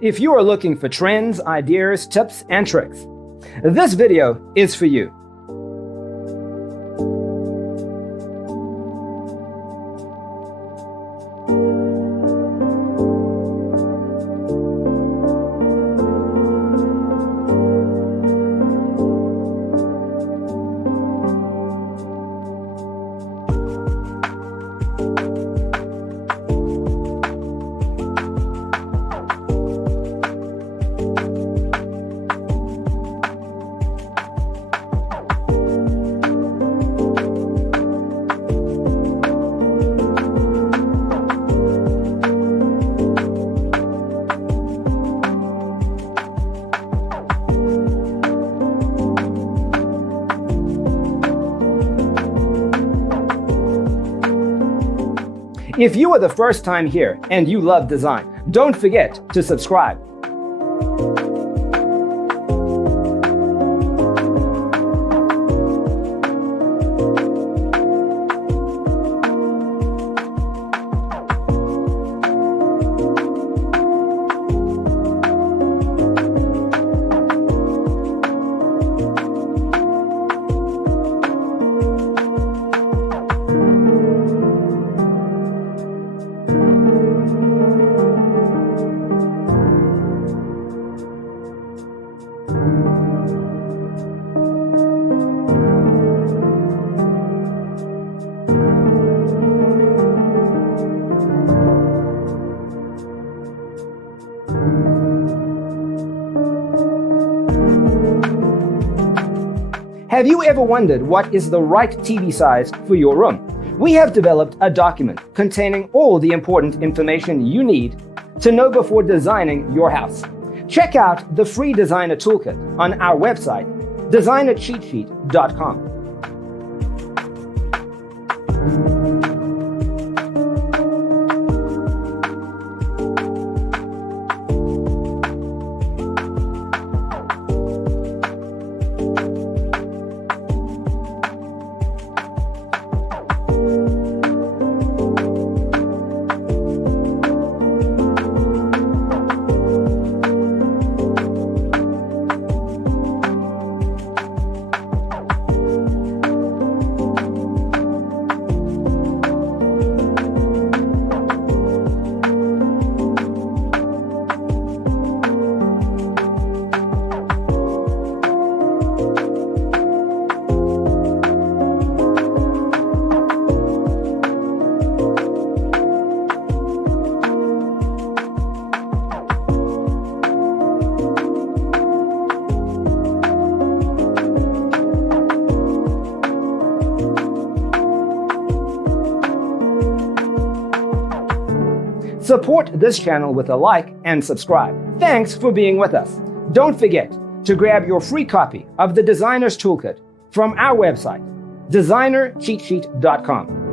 If you are looking for trends, ideas, tips, and tricks, this video is for you. If you are the first time here and you love design, don't forget to subscribe. Have you ever wondered what is the right TV size for your room? We have developed a document containing all the important information you need to know before designing your house. Check out the free designer toolkit on our website, designercheatsheet.com. Support this channel with a like and subscribe. Thanks for being with us. Don't forget to grab your free copy of the Designer's Toolkit from our website, designercheatsheet.com.